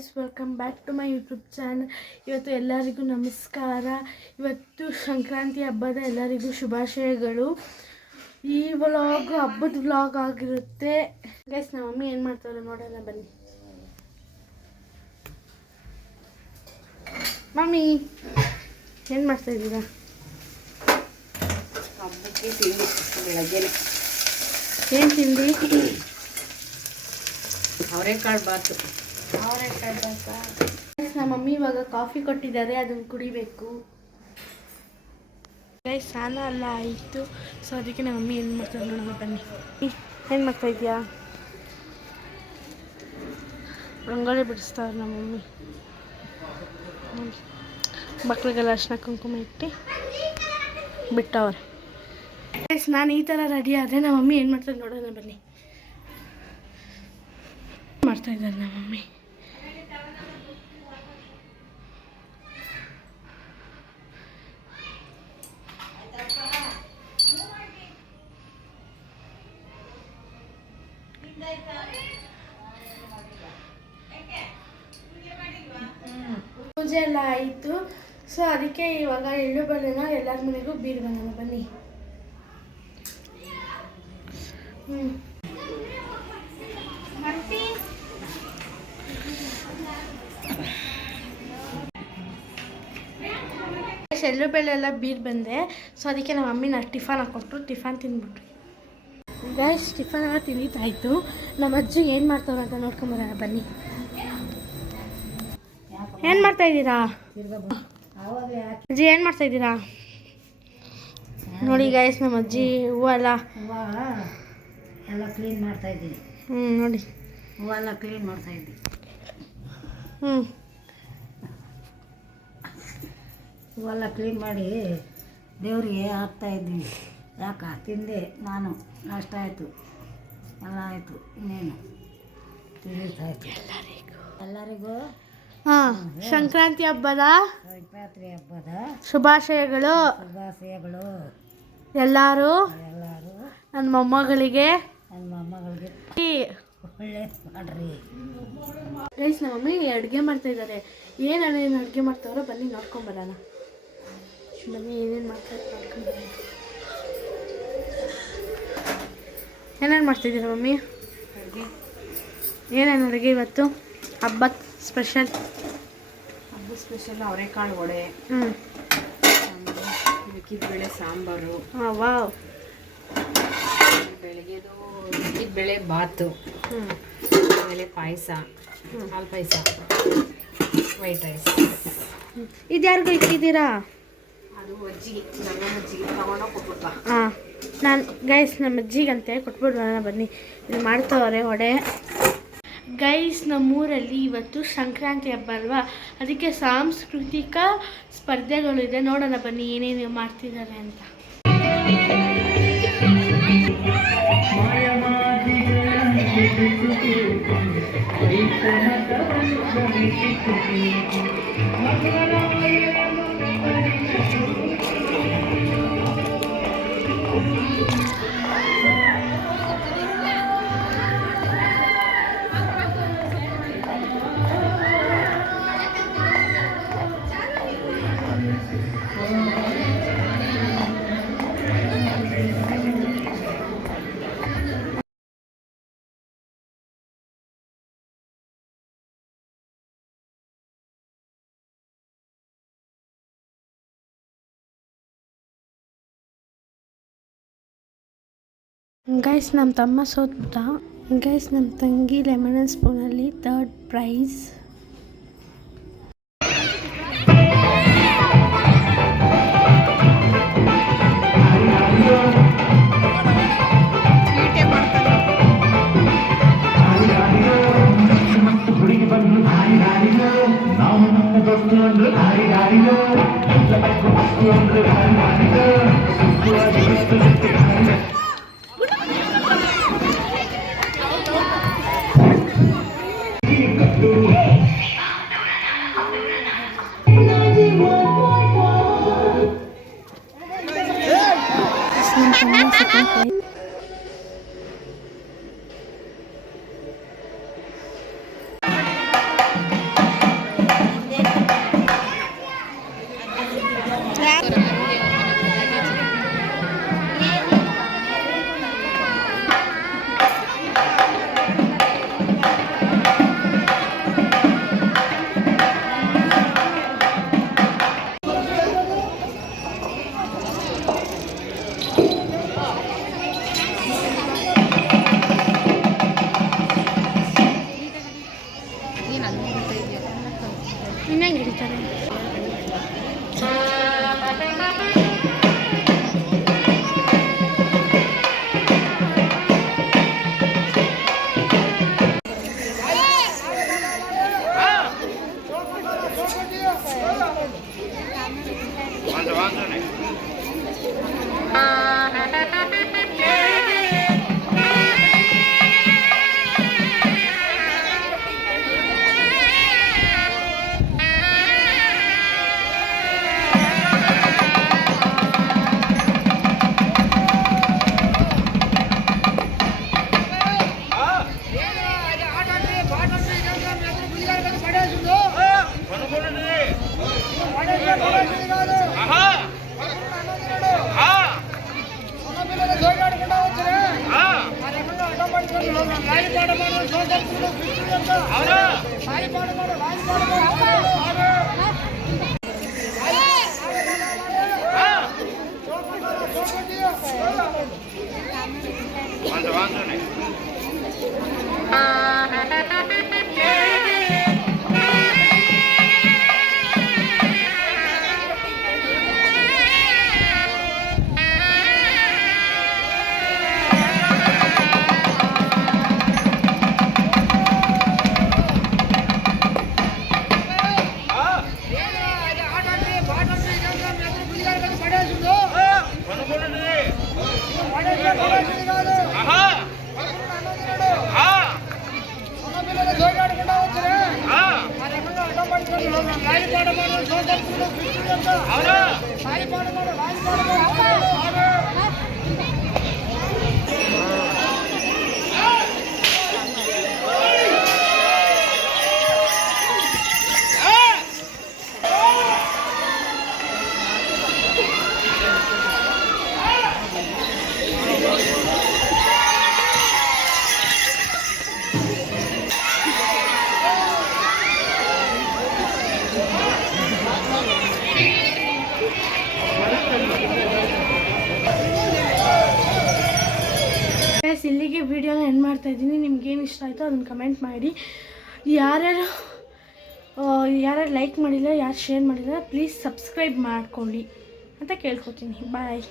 Guys, welcome back to my YouTube channel. ಇವತ್ತು ಎಲ್ಲರಿಗೂ ನಮಸ್ಕಾರ. ಇವತ್ತು ಸಂಕ್ರಾಂತಿ ಹಬ್ಬದ ಎಲ್ಲರಿಗೂ ಶುಭಾಶಯಗಳು. ಈ ವ್ಲಾಗ್ ಹಬ್ಬದ ವ್ಲಾಗ್ ಆಗಿರುತ್ತೆ. ಗೈಸ್, ನಮ್ಮ ಮಮ್ಮಿ ಏನು ಮಾಡ್ತಾರೆ ನೋಡೋಣ ಬನ್ನಿ. ಮಮ್ಮಿ ಏನು ಮಾಡ್ತಾ ಇದ್ದೀರಾ? ಹಬ್ಬಕ್ಕೆ ತಿಂಡಿ ಬೆಳಗ್ಗೆ ಏನು ತಿಂಡಿ? ಅವರೆಕಾಳು ಬಾತು. ನಮ್ಮ ಮಮ್ಮಿ ಇವಾಗ ಕಾಫಿ ಕೊಟ್ಟಿದ್ದಾರೆ, ಅದನ್ನು ಕುಡಿಬೇಕು. ಗೈಸ್, ಸ್ನಾನ ಎಲ್ಲ ಆಯಿತು. ಸೊ ಅದಕ್ಕೆ ನಮ್ಮ ಮಮ್ಮಿ ಏನು ಮಾಡ್ತಾರೆ ನೋಡೋಣ ಬನ್ನಿ. ಏನು ಮಾಡ್ತಾ ಇದೆಯಾ? ರಂಗೋಲಿ ಬಿಡಿಸ್ತಾರೆ ನಮ್ಮ ಮಮ್ಮಿ. ಮಕ್ಳಿಗೆಲ್ಲ ಅರ್ಶಿನ ಕುಂಕುಮ ಇಟ್ಟು ಬಿಟ್ಟವ್ರೆ. ಗೈಸ್, ನಾನು ಈ ಥರ ರೆಡಿ ಆದರೆ ನಮ್ಮ ಮಮ್ಮಿ ಏನು ಮಾಡ್ತಾರೆ ನೋಡೋಣ ಬನ್ನಿ. ಮಾಡ್ತಾ ಇದ್ದಾರೆ ನಮ್ಮ ಮಮ್ಮಿ. ಪೂಜೆ ಎಲ್ಲ ಆಯಿತು. ಸೊ ಅದಕ್ಕೆ ಇವಾಗ ಎಳ್ಳು ಬರೋಣ, ಎಲ್ಲರ ಮನೆಗೂ ಬೀರು ಬರೋಣ ಬನ್ನಿ. ಎಳ್ಳು ಬೆಳೆ ಎಲ್ಲ ಬೀರ್ ಬಂದೆ. ಸೊ ಅದಕ್ಕೆ ನಮ್ಮ ಮಮ್ಮಿ ನಾನು ಟಿಫನ್ ಹಾಕ್ಕೊಟ್ರು. ಟಿಫನ್ ತಿಂದ್ಬಿಟ್ರಿ. ಗೈಸ್, ಟಿಫನ್ ಎಲ್ಲ ತಿಂದಿದ್ದಾಯಿತು. ನಮ್ಮ ಅಜ್ಜಿ ಏನು ಮಾಡ್ತಾವ್ರ ಅಂತ ನೋಡ್ಕೊಂಬರೋಣ ಬನ್ನಿ. ಏನು ಮಾಡ್ತಾ ಇದ್ದೀರಾ ಅಜ್ಜಿ? ಏನು ಮಾಡ್ತಾ ಇದ್ದೀರಾ ನೋಡಿ ಗೈಸ್, ನಮ್ಮ ಅಜ್ಜಿ ಹೂವೆಲ್ಲ ಕ್ಲೀನ್ ಮಾಡ್ತಾ ಇದ್ದೀನಿ. ನೋಡಿ, ಹೂವೆಲ್ಲ ಕ್ಲೀನ್ ಮಾಡ್ತಾ ಇದ್ದೀನಿ. ಹೂವೆಲ್ಲ ಕ್ಲೀನ್ ಮಾಡಿ ದೇವರಿಗೆ ಹಾಕ್ತಾಯಿದ್ದೀವಿ. ಯಾಕೆ ತಿಂದೆ ನಾನು, ನಾಷ್ಟ ಆಯಿತು, ಎಲ್ಲ ಆಯಿತು. ಇನ್ನೇನು ತಿಳಿತಾಯಿತು ಎಲ್ಲರಿಗೂ. ಸಂಕ್ರಾಂತಿ ಹಬ್ಬದ ಶುಭಾಶಯಗಳು. ಎಲ್ಲರೂ ಎಲ್ಲರೂ ನನ್ನ ಮೊಮ್ಮಗಳಿಗೆ ಒಳ್ಳೇದು ಮಾಡ್ರಿ. ಗೈಸ್, ನಮ್ಮ ಮಮ್ಮಿ ಅಡುಗೆ ಮಾಡ್ತಾ ಇದ್ದಾರೆ. ಏನೇನು ಅಡುಗೆ ಮಾಡ್ತಾವ್ರೋ ಬನ್ನಿ ನೋಡ್ಕೊಂಬರೋಣ. ಬನ್ನಿ, ಏನೇನು ಮಾಡ್ತಾರೆ ನೋಡ್ಕೊಂಬರೋಣ. ಏನೇನು ಮಾಡ್ತಾಯಿದ್ದೀರಾ ಮಮ್ಮಿ? ಅಡುಗೆ ಏನೇನು ಅಡುಗೆ ಇವತ್ತು ಹಬ್ಬದ ಸ್ಪೆಷಲ್? ಹಬ್ಬದ ಸ್ಪೆಷಲ್ ಅವರೆಕಾಳು ವಡೆ, ಮಿಕ್ಕಿದ ಸಾಂಬಾರು. ವಾವ್. ಬೆಳಗ್ಗೆದು ಮಿಕ್ಕಿದ ಬಾತು, ಆಮೇಲೆ ಪಾಯಸ, ಹಾಲು ಪಾಯಸ, ವೈಟ್ ರೈಸ್. ಇದು ಯಾರಿಗೂ ಇಟ್ಟಿದ್ದೀರಾ? ಅದು ಅಜ್ಜಿಗೆ, ನನ್ನ ಅಜ್ಜಿಗೆ ತಗೊಂಡೋಗಿ ಕೊಟ್ಬಿಟ್ಟ. ನಾನು ಗೈಸ್ ನಮ್ಮ ಅಜ್ಜಿಗಂತೆ ಕೊಟ್ಬಿಡ್ಬೋಣ ಬನ್ನಿ. ಇದು ಮಾಡ್ತಾವ್ರೆ ವಡೆ. ಗೈಸ್, ನಮ್ಮೂರಲ್ಲಿ ಇವತ್ತು ಸಂಕ್ರಾಂತಿ ಹಬ್ಬ ಅಲ್ವಾ, ಅದಕ್ಕೆ ಸಾಂಸ್ಕೃತಿಕ ಸ್ಪರ್ಧೆಗಳಿದೆ. ನೋಡೋಣ ಬನ್ನಿ ಏನೇನು ಮಾಡ್ತಿದ್ದಾರೆ ಅಂತ. ಗೈಸ್, ನಮ್ಮ ತಮ್ಮ ಸೋತ್ಬಿಟ್ಟ. ಗೈಸ್, ನಮ್ಮ ತಂಗಿ ಲೆಮನ್ ಸ್ಪೂನಲ್ಲಿ 3rd ಪ್ರೈಸ್. ಗೈಸ್ ಇಲ್ಲಿಗೆ ವಿಡಿಯೋನ ಎಂಡ್ ಮಾಡ್ತಾ ಇದ್ದೀನಿ. ನಿಮ್ಗೇನು ಇಷ್ಟ ಆಯಿತು ಅದನ್ನು ಕಮೆಂಟ್ ಮಾಡಿ. ಯಾರ್ಯಾರು ಲೈಕ್ ಮಾಡಿಲ್ಲ, ಯಾರು ಶೇರ್ ಮಾಡಿಲ್ಲ, ಪ್ಲೀಸ್ ಸಬ್ಸ್ಕ್ರೈಬ್ ಮಾಡ್ಕೊಳ್ಳಿ ಅಂತ ಕೇಳ್ಕೊತೀನಿ. ಬಾಯ್.